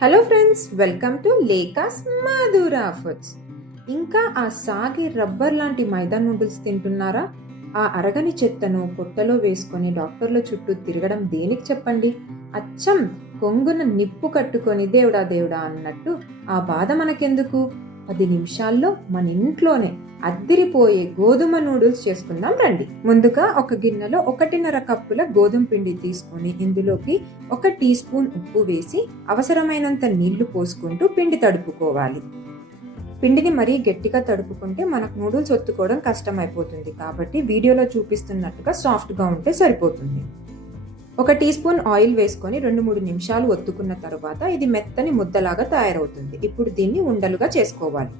Hello friends, welcome to Lekhas Madhura foods. ఇంకా ఆ సాగి రబ్బర్ లాంటి మైదా నూడిల్స్ తింటున్నారా? ఆ అరగని చెత్తను పొట్టలో వేసుకొని డాక్టర్ల చుట్టూ తిరగడం దేనికి చెప్పండి? అచ్చం కొంగున నిప్పు కట్టుకొని దేవుడా దేవుడా అన్నట్టు ఆ బాధ మనకెందుకు? 10 నిమిషాల్లో మన ఇంట్లోనే అద్దిరిపోయే గోధుమ నూడిల్స్ చేసుకుందాం రండి. ముందుగా ఒక గిన్నెలో 1.5 కప్పుల గోధుమ పిండి తీసుకొని ఇందులోకి 1 టీ స్పూన్ ఉప్పు వేసి అవసరమైనంత నీళ్లు పోసుకుంటూ పిండి తడుపుకోవాలి. పిండిని మరీ గట్టిగా తడుపుకుంటే మనకు నూడిల్స్ ఒత్తుకోవడం కష్టమైపోతుంది. కాబట్టి వీడియోలో చూపిస్తున్నట్టుగా సాఫ్ట్గా ఉంటే సరిపోతుంది. 1 టీ స్పూన్ ఆయిల్ వేసుకొని 2-3 నిమిషాలు ఒత్తుకున్న తర్వాత ఇది మెత్తని ముద్దలాగా తయారవుతుంది. ఇప్పుడు దీన్ని ఉండలుగా చేసుకోవాలి.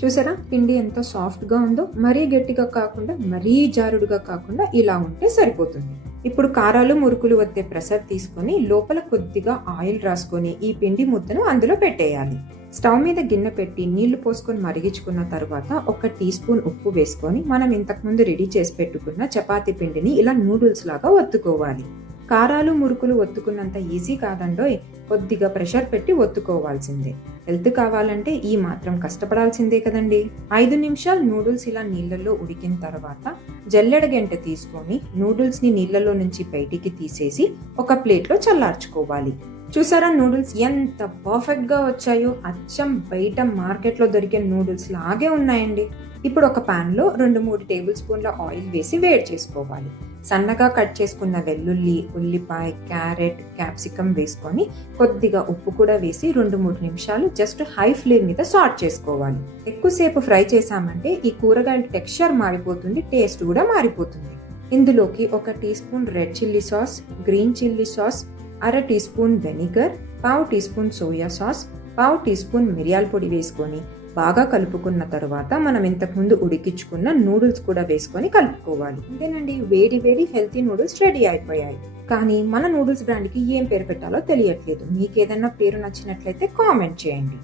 చూసారా, పిండి ఎంత సాఫ్ట్గా ఉందో? మరీ గట్టిగా కాకుండా మరీ జారుడుగా కాకుండా ఇలా ఉంటే సరిపోతుంది. ఇప్పుడు కారాలు మురుకులు వత్తే ప్రెషర్ తీసుకొని లోపల కొద్దిగా ఆయిల్ రాసుకొని ఈ పిండి ముద్దను అందులో పెట్టేయాలి. స్టవ్ మీద గిన్నె పెట్టి నీళ్లు పోసుకొని మరిగించుకున్న తర్వాత 1 టీ స్పూన్ ఉప్పు వేసుకొని మనం ఇంతకుముందు రెడీ చేసి పెట్టుకున్న చపాతీ పిండిని ఇలా నూడిల్స్ లాగా ఒత్తుకోవాలి. కారాలు మురుకులు ఒత్తుకున్నంత ఈజీ కాదండోయ్, కొద్దిగా ప్రెషర్ పెట్టి ఒత్తుకోవాల్సిందే. హెల్త్ కావాలంటే ఈ మాత్రం కష్టపడాల్సిందే కదండి. 5 నిమిషాలు నూడిల్స్ ఇలా నీళ్ళల్లో ఉడికిన తర్వాత జల్లెడ గెంటె తీసుకొని నూడిల్స్ ని నీళ్ళలో నుంచి బయటికి తీసేసి ఒక ప్లేట్లో చల్లార్చుకోవాలి. చూసారా, నూడిల్స్ ఎంత పర్ఫెక్ట్ గా వచ్చాయో? అచ్చం బయట మార్కెట్లో దొరికే నూడిల్స్ లాగే ఉన్నాయండి. ఇప్పుడు ఒక పాన్ లో 2-3 టేబుల్ స్పూన్ల ఆయిల్ వేసి వేడి చేసుకోవాలి. సన్నగా కట్ చేసుకున్న వెల్లుల్లి, ఉల్లిపాయ, క్యారెట్, క్యాప్సికం వేసుకొని కొద్దిగా ఉప్పు కూడా వేసి 2-3 నిమిషాలు జస్ట్ హై ఫ్లేమ్ మీద సాట్ చేసుకోవాలి. ఎక్కువసేపు ఫ్రై చేసామంటే ఈ కూరగాయల టెక్స్చర్ మారిపోతుంది, టేస్ట్ కూడా మారిపోతుంది. ఇందులోకి 1 teaspoon red chilli sauce, green chilli sauce, 1/2 teaspoon vinegar, 1/2 teaspoon soya sauce, 1/2 teaspoon మిరియాల పొడి వేసుకొని బాగా కలుపుకున్న తర్వాత మనం ఇంతకుముందు ఉడికించుకున్న నూడిల్స్ కూడా వేసుకొని కలుపుకోవాలి. అంతేనండి, వేడి వేడి హెల్తీ నూడిల్స్ రెడీ అయిపోయాయి. కానీ మన నూడిల్స్ బ్రాండ్కి ఏం పేరు పెట్టాలో తెలియట్లేదు. మీకు ఏదైనా పేరు నచ్చినట్లయితే కామెంట్ చేయండి.